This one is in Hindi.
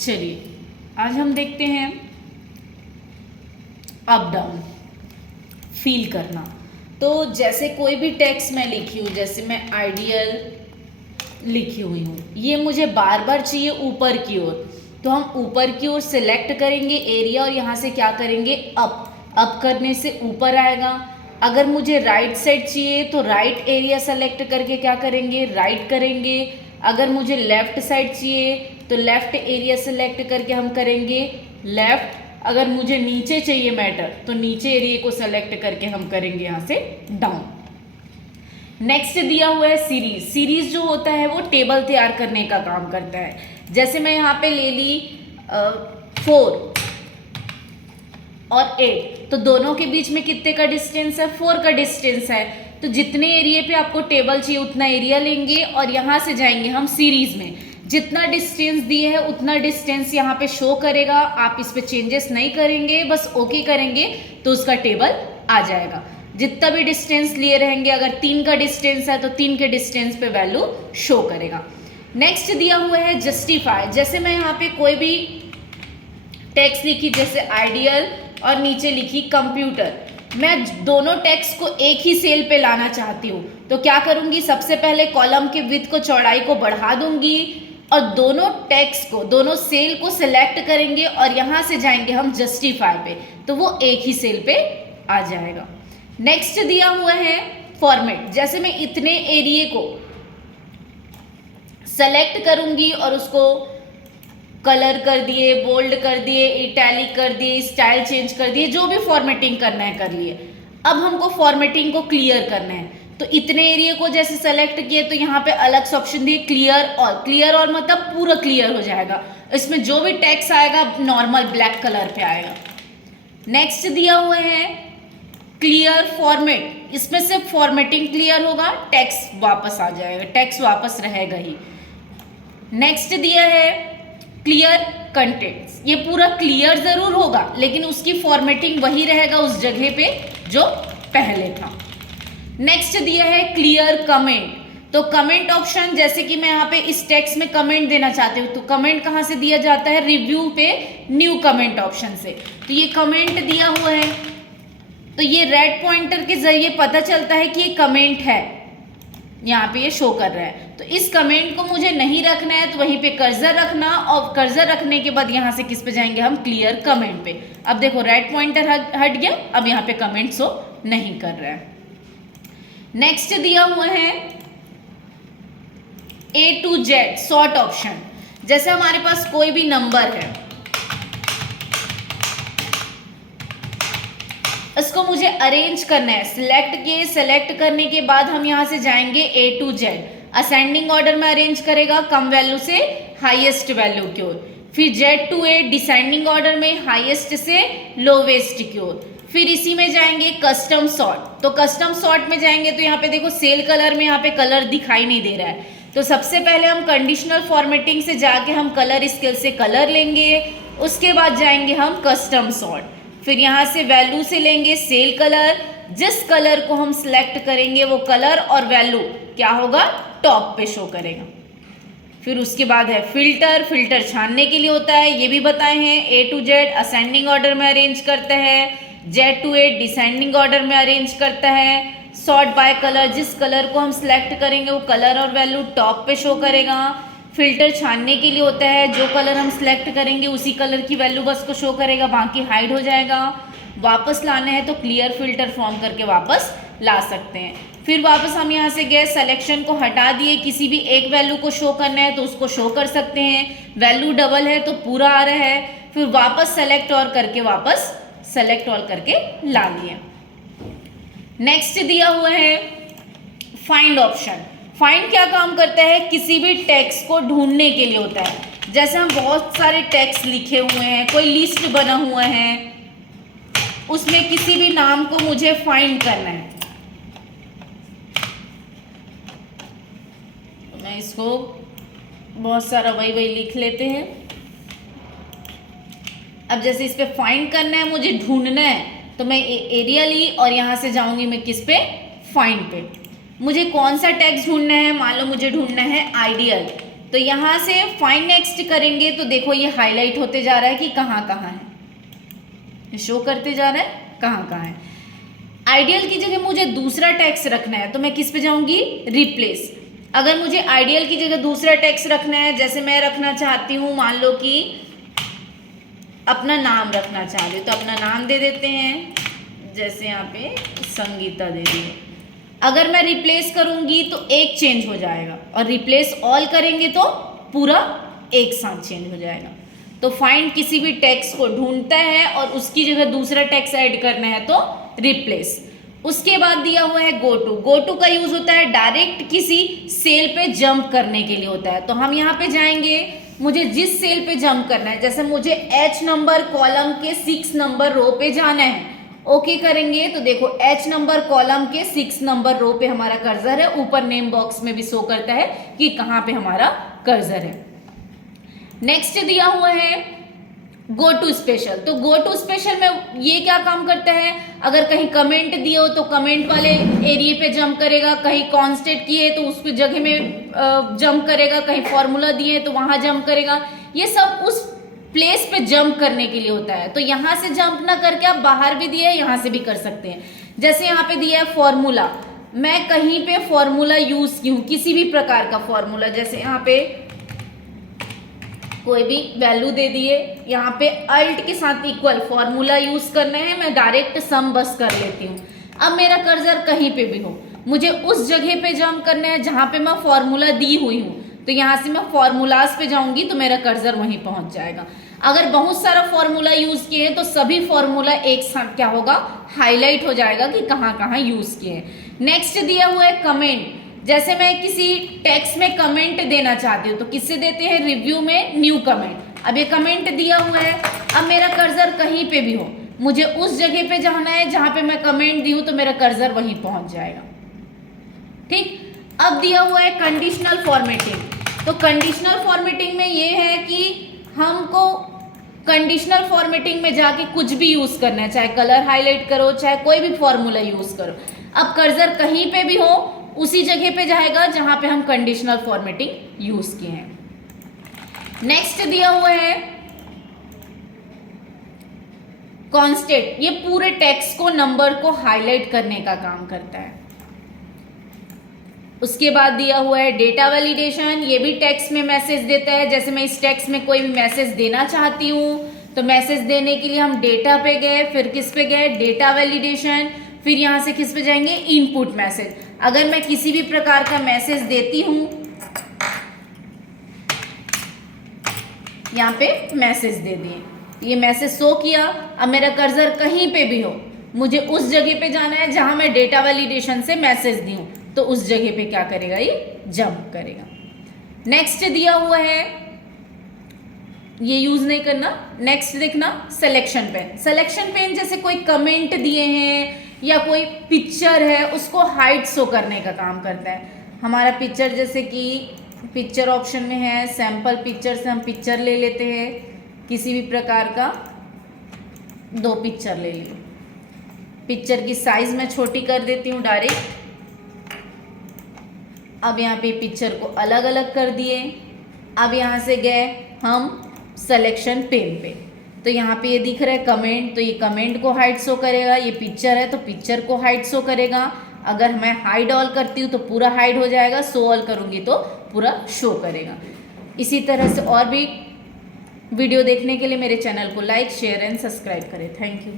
चलिए आज हम देखते हैं अप डाउन फील करना। तो जैसे कोई भी टेक्स्ट मैं लिखी हूँ, जैसे मैं आइडियल लिखी हुई हूँ, ये मुझे बार बार चाहिए ऊपर की ओर, तो हम ऊपर की ओर सिलेक्ट करेंगे एरिया और यहाँ से क्या करेंगे अप करने से ऊपर आएगा। अगर मुझे राइट साइड चाहिए तो राइट एरिया सेलेक्ट करके क्या करेंगे राइट करेंगे। अगर मुझे लेफ्ट साइड चाहिए तो लेफ्ट एरिया सेलेक्ट करके हम करेंगे लेफ्ट। अगर मुझे नीचे चाहिए मैटर तो नीचे एरिया को सेलेक्ट करके हम करेंगे यहाँ से डाउन। नेक्स्ट दिया हुआ है सीरीज। सीरीज जो होता है वो टेबल तैयार करने का काम करता है। जैसे मैं यहाँ पे ले ली 4 और 8, तो दोनों के बीच में कितने का डिस्टेंस है 4 का डिस्टेंस है। तो जितने एरिया पे आपको टेबल चाहिए उतना एरिया लेंगे और यहाँ से जाएंगे हम सीरीज में। जितना डिस्टेंस दिए है उतना डिस्टेंस यहाँ पे शो करेगा। आप इस पे चेंजेस नहीं करेंगे, बस ओके करेंगे तो उसका टेबल आ जाएगा। जितना भी डिस्टेंस लिए रहेंगे, अगर 3 का डिस्टेंस है तो 3 के डिस्टेंस पे वैल्यू शो करेगा। नेक्स्ट दिया हुआ है जस्टिफाई। जैसे मैं यहाँ पे कोई भी टेक्स्ट लिखी, जैसे आइडियल और नीचे लिखी कंप्यूटर, मैं दोनों टेक्स्ट को एक ही सेल पे लाना चाहती हूँ, तो क्या करूँगी, सबसे पहले कॉलम के विड्थ को चौड़ाई को बढ़ा दूंगी और दोनों टेक्स्ट को दोनों सेल को सिलेक्ट करेंगे और यहाँ से जाएंगे हम जस्टिफाई पे, तो वो एक ही सेल पे आ जाएगा। नेक्स्ट दिया हुआ है फॉर्मेट। जैसे मैं इतने एरिया को सेलेक्ट करूंगी और उसको कलर कर दिए, बोल्ड कर दिए, इटैलिक कर दिए, स्टाइल चेंज कर दिए, जो भी फॉर्मेटिंग करना है कर लिए। अब हमको फॉर्मेटिंग को क्लियर करना है, तो इतने एरिया को जैसे सेलेक्ट किए तो यहाँ पे अलग से ऑप्शन दिए क्लियर और मतलब पूरा क्लियर हो जाएगा। इसमें जो भी टेक्स्ट आएगा नॉर्मल ब्लैक कलर पे आएगा। नेक्स्ट दिया हुआ है क्लियर फॉर्मेट। इसमें से फॉर्मेटिंग क्लियर होगा, टेक्स्ट वापस आ जाएगा, टेक्स्ट वापस रहेगा ही। नेक्स्ट दिया है क्लियर कंटेंट्स। ये पूरा क्लियर जरूर होगा लेकिन उसकी फॉर्मेटिंग वही रहेगा उस जगह पे जो पहले था। नेक्स्ट दिया है क्लियर कमेंट। तो कमेंट ऑप्शन, जैसे कि मैं यहाँ पे इस टेक्स्ट में कमेंट देना चाहती हूँ, तो कमेंट कहाँ से दिया जाता है, रिव्यू पे न्यू कमेंट ऑप्शन से। तो ये कमेंट दिया हुआ है, तो ये रेड पॉइंटर के जरिए पता चलता है कि ये कमेंट है, यहाँ पे ये शो कर रहा है। तो इस कमेंट को मुझे नहीं रखना है तो वहीं पे कर्सर रखना, और कर्सर रखने के बाद यहाँ से किस पे जाएंगे हम, क्लियर कमेंट पे। अब देखो रेड पॉइंटर हट गया, अब यहाँ पे कमेंट शो नहीं कर रहा है। नेक्स्ट दिया हुआ है A to Z short option. जैसे हमारे पास कोई भी नंबर है, इसको मुझे अरेंज करना है, सेलेक्ट करने के बाद हम यहाँ से जाएंगे A to Z। Ascending order में अरेंज करेगा, कम वैल्यू से हाईएस्ट वैल्यू की ओर। फिर Z to A descending order में, हाईएस्ट से लोवेस्ट की ओर। फिर इसी में जाएंगे कस्टम सॉर्ट। तो कस्टम सॉर्ट में जाएंगे तो यहाँ पे देखो सेल कलर में यहाँ पे कलर दिखाई नहीं दे रहा है, तो सबसे पहले हम कंडीशनल फॉर्मेटिंग से जाके हम कलर स्केल से कलर लेंगे। उसके बाद जाएंगे हम कस्टम सॉर्ट, फिर यहाँ से वैल्यू से लेंगे सेल कलर। जिस कलर को हम सिलेक्ट करेंगे वो कलर और वैल्यू क्या होगा, टॉप पे शो करेगा। फिर उसके बाद है फिल्टर। फिल्टर छानने के लिए होता है, ये भी बताए हैं। A to Z ascending order में अरेंज करता है, Z to A descending order में अरेंज करता है। सॉर्ट बाय कलर, जिस कलर को हम सिलेक्ट करेंगे वो कलर और वैल्यू टॉप पे शो करेगा। फिल्टर छानने के लिए होता है, जो कलर हम सिलेक्ट करेंगे उसी कलर की वैल्यू बस को शो करेगा, बाकी हाइड हो जाएगा। वापस लाना है तो क्लियर फिल्टर फॉर्म करके वापस ला सकते हैं। फिर वापस हम यहाँ से गए, सिलेक्शन को हटा दिए, किसी भी एक वैल्यू को शो करना है तो उसको शो कर सकते हैं। वैल्यू डबल है तो पूरा आ रहा है। फिर वापस सेलेक्ट और करके वापस सेलेक्ट ऑल करके ला लिए। नेक्स्ट दिया हुआ है फाइंड ऑप्शन। फाइंड क्या काम करता है, किसी भी टेक्स्ट को ढूंढने के लिए होता है। जैसे हम बहुत सारे टेक्स्ट लिखे हुए हैं, कोई लिस्ट बना हुआ है, उसमें किसी भी नाम को मुझे फाइंड करना है, तो मैं इसको बहुत सारा वही लिख लेते हैं। अब जैसे इस पे फाइंड करना है, मुझे ढूंढना है, तो मैं एरिया ली और यहाँ से जाऊंगी मैं किस पे, फाइंड पे। मुझे कौन सा टेक्स्ट ढूंढना है, मान लो मुझे ढूंढना है आइडियल, तो यहाँ से फाइंड नेक्स्ट करेंगे तो देखो ये हाईलाइट होते जा रहा है कि कहाँ कहाँ है, शो करते जा रहा है कहाँ कहाँ है। आइडियल की जगह मुझे दूसरा टेक्स्ट रखना है तो मैं किस पे जाऊंगी, रिप्लेस। अगर मुझे आइडियल की जगह दूसरा टेक्स्ट रखना है, जैसे मैं रखना चाहती हूँ, मान लो कि अपना नाम रखना चाह रही हूँ, तो अपना नाम दे देते हैं, जैसे यहाँ पे संगीता दे दी। अगर मैं रिप्लेस करूंगी तो एक चेंज हो जाएगा, और रिप्लेस ऑल करेंगे तो पूरा एक साथ चेंज हो जाएगा। तो फाइंड किसी भी टेक्स्ट को ढूंढता है और उसकी जगह दूसरा टेक्स्ट ऐड करना है तो रिप्लेस। उसके बाद दिया हुआ है गो टू। गो टू का यूज होता है डायरेक्ट किसी सेल पे जंप करने के लिए होता है। तो हम यहाँ पे जाएंगे, मुझे जिस सेल पे जंप करना है, जैसे मुझे H नंबर कॉलम के 6 नंबर रो पे जाना है, ओके करेंगे तो देखो H नंबर कॉलम के 6 नंबर रो पे हमारा कर्सर है। ऊपर नेम बॉक्स में भी शो करता है कि कहाँ पे हमारा कर्सर है। नेक्स्ट दिया हुआ है गो टू स्पेशल। तो गो टू स्पेशल में ये क्या काम करता है, अगर कहीं कमेंट दिए हो तो कमेंट वाले एरिया पे जंप करेगा, कहीं कॉन्स्टेंट किए तो उस जगह में जंप करेगा, कहीं फॉर्मूला दिए तो वहां जंप करेगा। ये सब उस प्लेस पे जंप करने के लिए होता है। तो यहाँ से जंप ना करके आप बाहर भी दिए, यहाँ से भी कर सकते हैं। जैसे यहाँ पे दिया है फॉर्मूला, मैं कहीं पे फॉर्मूला यूज की हूँ, किसी भी प्रकार का फॉर्मूला, जैसे यहाँ पे कोई भी वैल्यू दे दिए, यहाँ पे अल्ट के साथ इक्वल फॉर्मूला यूज करना है, मैं डायरेक्ट सम बस कर लेती हूँ। अब मेरा कर्सर कहीं पे भी हो, मुझे उस जगह पे जंप करना है जहाँ पे मैं फॉर्मूला दी हुई हूँ, तो यहाँ से मैं फॉर्मूलाज पे जाऊंगी तो मेरा कर्सर वहीं पहुंच जाएगा। अगर बहुत सारा फॉर्मूला यूज किए हैं तो सभी फॉर्मूला एक साथ क्या होगा, हाईलाइट हो जाएगा कि कहाँ कहाँ यूज किए हैं। नेक्स्ट दिया हुआ है कमेंट। जैसे मैं किसी टेक्स्ट में कमेंट देना चाहती हूँ तो किससे देते हैं, रिव्यू में न्यू कमेंट। अब ये कमेंट दिया हुआ है, अब मेरा कर्सर कहीं पे भी हो, मुझे उस जगह पे जाना है जहाँ पे मैं कमेंट दी हूँ तो मेरा कर्सर वहीं पहुंच जाएगा। ठीक, अब दिया हुआ है कंडीशनल फॉर्मेटिंग। तो कंडीशनल फॉर्मेटिंग में ये है कि हमको कंडीशनल फॉर्मेटिंग में जाके कुछ भी यूज करना है, चाहे कलर हाईलाइट करो, चाहे कोई भी फॉर्मूला यूज करो। अब कर्सर कहीं पे भी हो उसी जगह पे जाएगा जहां पे हम कंडीशनल फॉर्मेटिंग यूज किए हैं। नेक्स्ट दिया हुआ है कॉन्स्टेंट। ये पूरे टेक्स्ट को, नंबर को हाईलाइट करने का काम करता है। उसके बाद दिया हुआ है डेटा वैलिडेशन। ये भी टेक्स्ट में मैसेज देता है। जैसे मैं इस टेक्स्ट में कोई भी मैसेज देना चाहती हूँ तो मैसेज देने के लिए हम डेटा पे गए, फिर किस पे गए, डेटा वैलिडेशन, फिर यहाँ से किस पे जाएंगे, इनपुट मैसेज। अगर मैं किसी भी प्रकार का मैसेज देती हूँ, यहाँ पे मैसेज दे दिए, ये मैसेज शो किया। अब मेरा कर्सर कहीं पे भी हो, मुझे उस जगह पे जाना है जहां मैं डेटा वैलिडेशन से मैसेज दी हूँ, तो उस जगह पे क्या करेगा, ये जंप करेगा। नेक्स्ट दिया हुआ है, ये यूज नहीं करना। नेक्स्ट देखना सिलेक्शन पेन। सिलेक्शन पेन जैसे कोई कमेंट दिए हैं या कोई पिक्चर है उसको हाइड शो करने का काम करता है। हमारा पिक्चर जैसे कि पिक्चर ऑप्शन में है, सैंपल पिक्चर से हम पिक्चर ले लेते हैं, किसी भी प्रकार का 2 पिक्चर ले लिए। पिक्चर की साइज मैं छोटी कर देती हूँ डायरेक्ट। अब यहाँ पे पिक्चर को अलग अलग कर दिए। अब यहाँ से गए हम सिलेक्शन पेन पे, तो यहाँ पे ये दिख रहा है कमेंट, तो ये कमेंट को हाइड शो करेगा। ये पिक्चर है तो पिक्चर को हाइड शो करेगा। अगर मैं हाइड ऑल करती हूँ तो पूरा हाइड हो जाएगा, शो ऑल करूँगी तो पूरा शो करेगा। इसी तरह से और भी वीडियो देखने के लिए मेरे चैनल को लाइक, शेयर एंड सब्सक्राइब करें। Thank you.